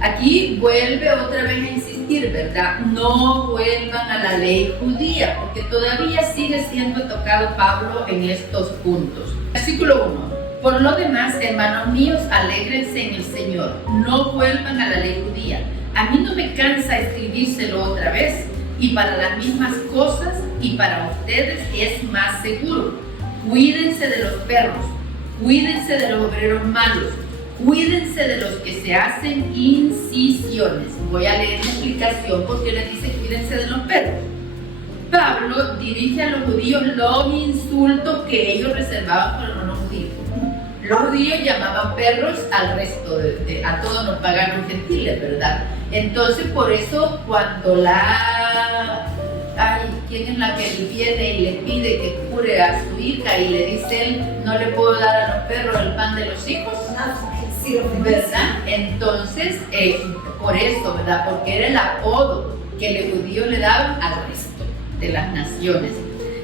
Aquí vuelve otra vez a insistir, ¿verdad? No vuelvan a la ley judía, porque todavía sigue siendo tocado Pablo en estos puntos. Versículo 1. Por lo demás, hermanos míos, alégrense en el Señor. No vuelvan a la ley judía. A mí no me cansa escribírselo otra vez, y para las mismas cosas, y para ustedes es más seguro. Cuídense de los perros, cuídense de los obreros malos, cuídense de los que se hacen incisiones. Voy a leer la explicación porque les dice cuídense de los perros. Pablo dirige a los judíos los insultos que ellos reservaban para los no judíos. Los judíos llamaban perros al resto, a todos los paganos gentiles, ¿verdad? Entonces, por eso, cuando ¿quién es la que viene y le pide que cure a su hija y le dice él, no le puedo dar a los perros el pan de los hijos? ¿Verdad? Entonces, por eso, ¿verdad? Porque era el apodo que los judíos le daban al resto de las naciones.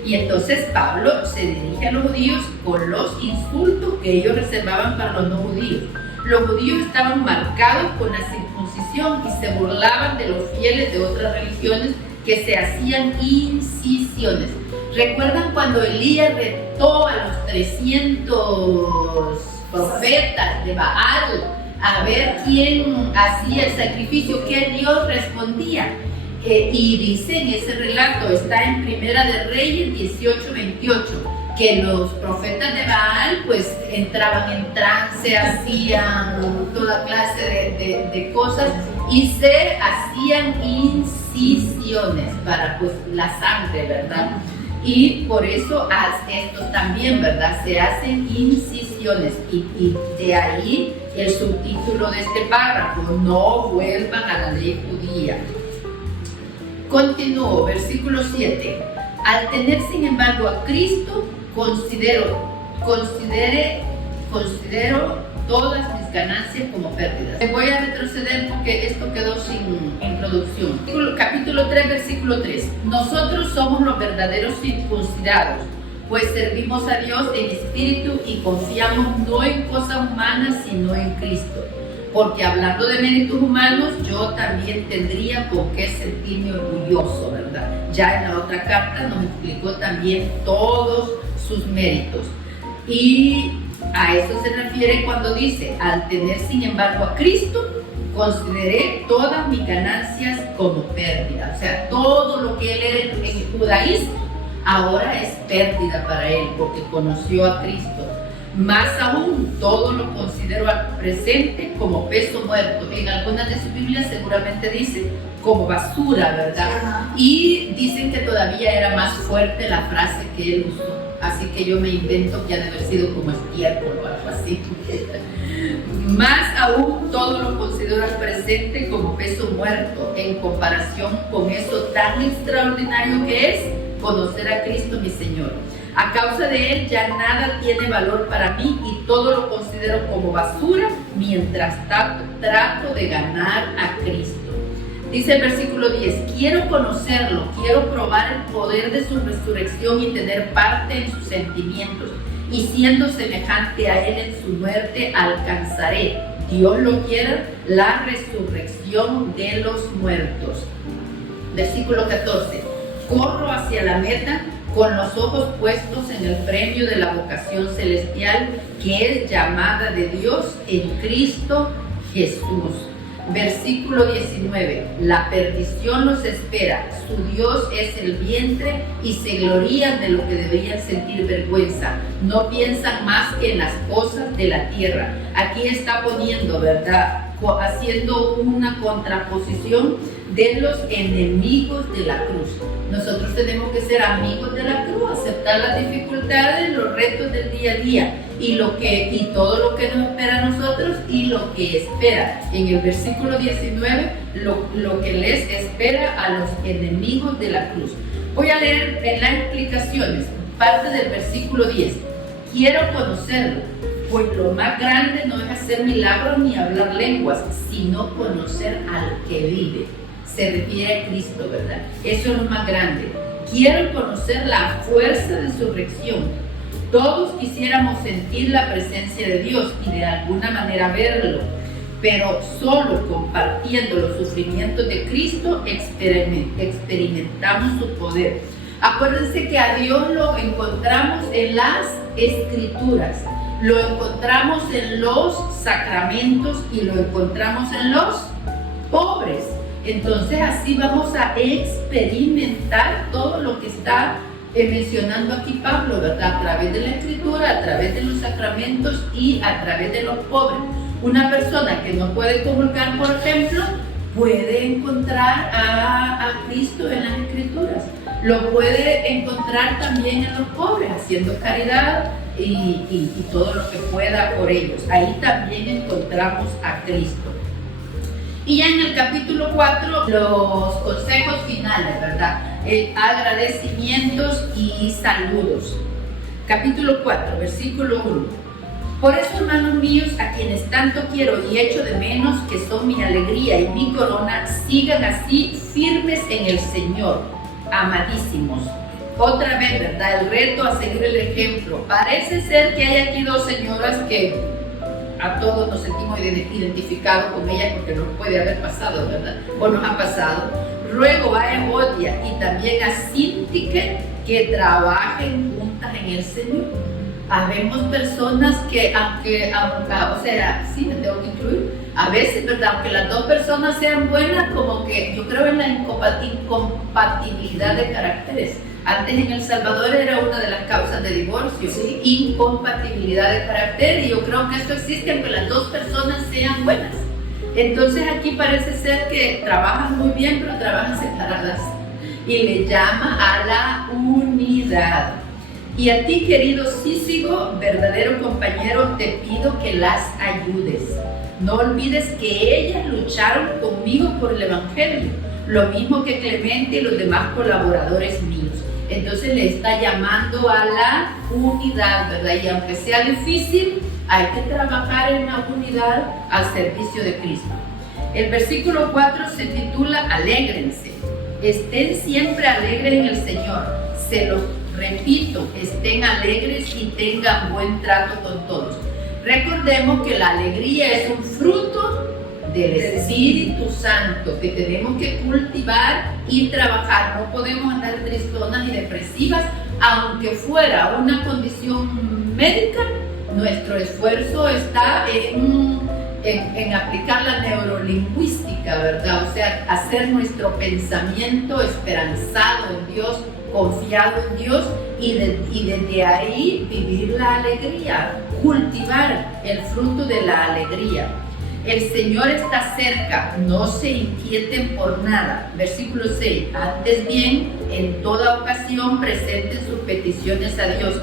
Y entonces Pablo se dirige a los judíos con los insultos que ellos reservaban para los no judíos. Los judíos estaban marcados con la circuncisión y se burlaban de los fieles de otras religiones que se hacían incisiones. ¿Recuerdan cuando Elías retó a los 300 profetas de Baal a ver quién hacía el sacrificio? ¿Qué Dios respondía? Y dice en ese relato, está en Primera de Reyes 18:28, que los profetas de Baal pues entraban en trance, hacían toda clase de cosas y se hacían incisiones para pues la sangre, ¿verdad? Y por eso estos también, ¿verdad? Se hacen incisiones y de ahí el subtítulo de este párrafo, no vuelvan a la ley judía. Continúo, versículo 7. Al tener sin embargo a Cristo, considero todas mis ganancias como pérdidas. Voy a retroceder porque esto quedó sin introducción. Capítulo 3, versículo 3. Nosotros somos los verdaderos circuncidados, pues servimos a Dios en espíritu y confiamos no en cosas humanas, sino en Cristo. Porque hablando de méritos humanos, yo también tendría con qué sentirme orgulloso, ¿verdad? Ya en la otra carta nos explicó también todos sus méritos. Y a eso se refiere cuando dice, al tener sin embargo a Cristo, consideré todas mis ganancias como pérdida. O sea, todo lo que él era en el judaísmo, ahora es pérdida para él, porque conoció a Cristo. Más aún, todo lo considero al presente como peso muerto. En algunas de sus Biblias seguramente dice como basura, ¿verdad? Y dicen que todavía era más fuerte la frase que él usó. Así que yo me invento que ha de haber sido como estiércol o algo así. Más aún, todo lo considero al presente como peso muerto en comparación con eso tan extraordinario que es conocer a Cristo mi Señor. A causa de él ya nada tiene valor para mí y todo lo considero como basura mientras trato de ganar a Cristo. Dice el versículo 10, quiero conocerlo, quiero probar el poder de su resurrección y tener parte en sus sentimientos, y siendo semejante a él en su muerte alcanzaré, Dios lo quiera, la resurrección de los muertos. Versículo 14, corro hacia la meta con los ojos puestos en el premio de la vocación celestial que es llamada de Dios en Cristo Jesús. Versículo 19, la perdición los espera, su Dios es el vientre y se glorían de lo que deberían sentir vergüenza, no piensan más que en las cosas de la tierra. Aquí está poniendo, ¿verdad?, haciendo una contraposición de los enemigos de la cruz. Nosotros tenemos que ser amigos de la cruz, aceptar las dificultades, los retos del día a día y todo lo que nos espera a nosotros y lo que espera. En el versículo 19, lo que les espera a los enemigos de la cruz. Voy a leer en las explicaciones, parte del versículo 10. Quiero conocerlo, pues lo más grande no es hacer milagros ni hablar lenguas, sino conocer al que vive. Se refiere a Cristo, ¿verdad? Eso es lo más grande. Quiero conocer la fuerza de su resurrección. Todos quisiéramos sentir la presencia de Dios y de alguna manera verlo, pero solo compartiendo los sufrimientos de Cristo experimentamos su poder. Acuérdense que a Dios lo encontramos en las Escrituras, lo encontramos en los sacramentos y lo encontramos en los pobres. Entonces así vamos a experimentar todo lo que está mencionando aquí Pablo, ¿verdad? A través de la Escritura, a través de los sacramentos y a través de los pobres. Una persona que no puede comulgar, por ejemplo, puede encontrar a Cristo en las Escrituras. Lo puede encontrar también en los pobres, haciendo caridad y todo lo que pueda por ellos. Ahí también encontramos a Cristo. Y ya en el capítulo 4, los consejos finales, ¿verdad? Agradecimientos y saludos. Capítulo 4, versículo 1. Por eso, hermanos míos, a quienes tanto quiero y echo de menos, que son mi alegría y mi corona, sigan así firmes en el Señor, amadísimos. Otra vez, ¿verdad? El reto a seguir el ejemplo. Parece ser que hay aquí dos señoras que a todos nos sentimos identificados con ellas porque nos puede haber pasado, ¿verdad? O nos ha pasado. Ruego a Evodia y también a Síntique que trabajen juntas en el Señor. Habemos personas que, aunque o sea, sí me tengo que incluir, a veces, ¿verdad? Aunque las dos personas sean buenas, como que yo creo en la incompatibilidad de caracteres. Antes en El Salvador era una de las causas de divorcio, sí, incompatibilidad de carácter, y yo creo que esto existe aunque las dos personas sean buenas. Entonces aquí parece ser que trabajan muy bien, pero trabajan separadas, y le llama a la unidad. Y a ti, querido Cícigo, verdadero compañero, te pido que las ayudes. No olvides que ellas lucharon conmigo por el Evangelio, lo mismo que Clemente y los demás colaboradores míos. Entonces le está llamando a la unidad, ¿verdad? Y aunque sea difícil, hay que trabajar en la unidad al servicio de Cristo. El versículo 4 se titula Alégrense. Estén siempre alegres en el Señor. Se los repito, estén alegres y tengan buen trato con todos. Recordemos que la alegría es un fruto del Espíritu Santo que tenemos que cultivar y trabajar. No podemos andar tristonas y depresivas, aunque fuera una condición médica. Nuestro esfuerzo está en aplicar la neurolingüística, ¿verdad? O sea, hacer nuestro pensamiento esperanzado en Dios, confiado en Dios, y desde ahí vivir la alegría, cultivar el fruto de la alegría. El Señor está cerca, no se inquieten por nada. Versículo 6, antes bien, en toda ocasión presenten sus peticiones a Dios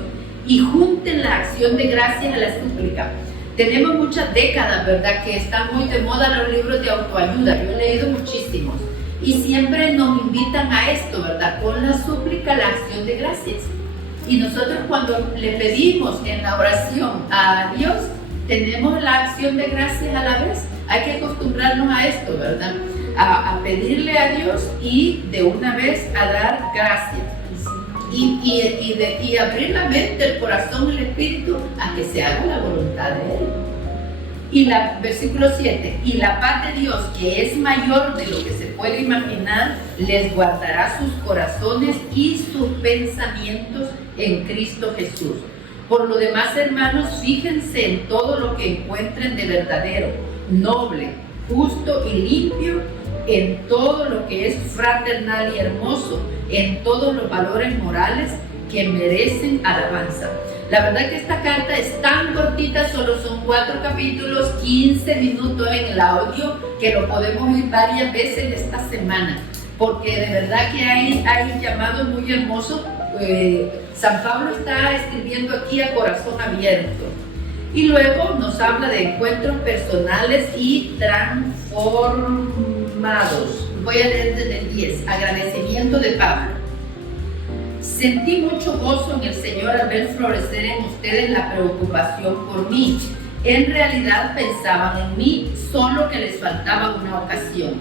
y junten la acción de gracias a la súplica. Tenemos muchas décadas, ¿verdad?, que están muy de moda los libros de autoayuda. Yo he leído muchísimos y siempre nos invitan a esto, ¿verdad?, con la súplica, la acción de gracias. Y nosotros cuando le pedimos en la oración a Dios, tenemos la acción de gracias a la vez. Hay que acostumbrarnos a esto, ¿verdad? A pedirle a Dios y de una vez a dar gracias. Y abrir la mente, el corazón, el espíritu a que se haga la voluntad de Él. Y versículo 7, y la paz de Dios, que es mayor de lo que se puede imaginar, les guardará sus corazones y sus pensamientos en Cristo Jesús. Por lo demás, hermanos, fíjense en todo lo que encuentren de verdadero, noble, justo y limpio, en todo lo que es fraternal y hermoso, en todos los valores morales que merecen alabanza. La verdad que esta carta es tan cortita, solo son 4 capítulos, 15 minutos en el audio, que lo podemos oír varias veces esta semana, porque de verdad que hay llamados muy hermosos. San Pablo está escribiendo aquí a corazón abierto. Y luego nos habla de encuentros personales y transformados. Voy a leer desde el 10. Agradecimiento de Pablo. Sentí mucho gozo en el Señor al ver florecer en ustedes la preocupación por mí. En realidad pensaban en mí, solo que les faltaba una ocasión.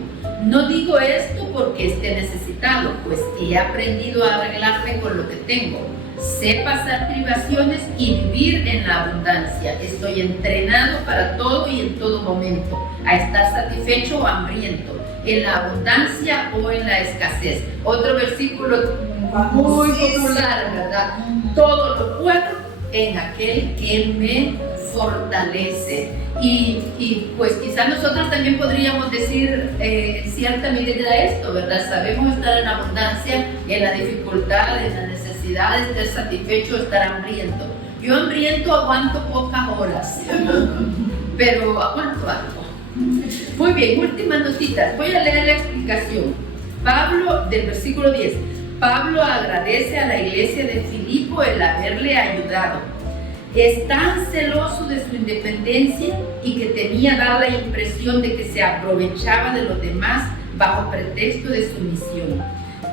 No digo esto porque esté necesitado, pues he aprendido a arreglarme con lo que tengo. Sé pasar privaciones y vivir en la abundancia. Estoy entrenado para todo y en todo momento, a estar satisfecho o hambriento, en la abundancia o en la escasez. Otro versículo muy popular, ¿verdad? Todo lo puedo en aquel que me fortalece. Y pues quizás nosotros también podríamos decir en cierta medida esto, ¿verdad? Sabemos estar en abundancia, en la dificultad, en la necesidad, estar satisfecho, estar hambriento. Yo hambriento aguanto pocas horas, pero aguanto algo. Muy bien, últimas notitas. Voy a leer la explicación. Pablo, del versículo 10. Pablo agradece a la iglesia de Filipo el haberle ayudado. Es tan celoso de su independencia y que temía dar la impresión de que se aprovechaba de los demás bajo pretexto de su misión.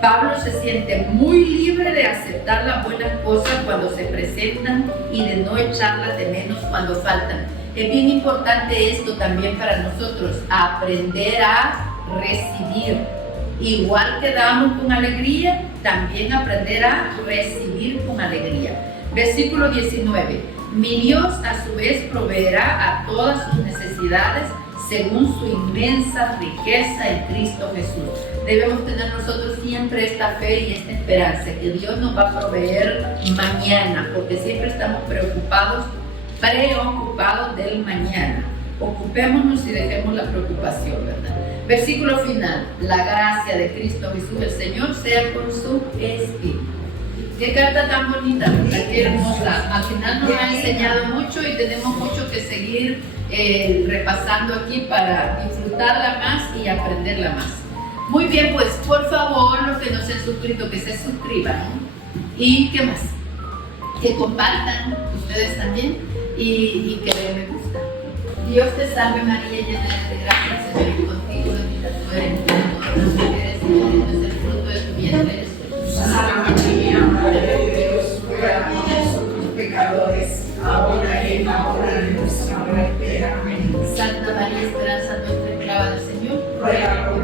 Pablo se siente muy libre de aceptar las buenas cosas cuando se presentan y de no echarlas de menos cuando faltan. Es bien importante esto también para nosotros, aprender a recibir. Igual que damos con alegría, también aprender a recibir con alegría. Versículo 19. Mi Dios a su vez proveerá a todas sus necesidades según su inmensa riqueza en Cristo Jesús. Debemos tener nosotros siempre esta fe y esta esperanza, que Dios nos va a proveer mañana, porque siempre estamos preocupados del mañana. Ocupémonos y dejemos la preocupación, ¿verdad? Versículo final. La gracia de Cristo Jesús el Señor sea con su espíritu. Qué carta tan bonita, ¿verdad? Qué hermosa. Al final nos ha enseñado mucho y tenemos mucho que seguir repasando aquí para disfrutarla más y aprenderla más. Muy bien, pues por favor, los que no se han suscrito, que se suscriban. ¿Y qué más? Que compartan ustedes también y que den me gusta. Dios te salve María, llena de gracia, el Señor es contigo, bendita tú eres entre todas las mujeres y bendito es el fruto de tu vientre, Jesús. Santa María, Madre de Dios, ruega por nosotros pecadores, ahora y en la hora de nuestra muerte. Amén. Santa María, esperanza nuestra y clava del Señor, Ruega por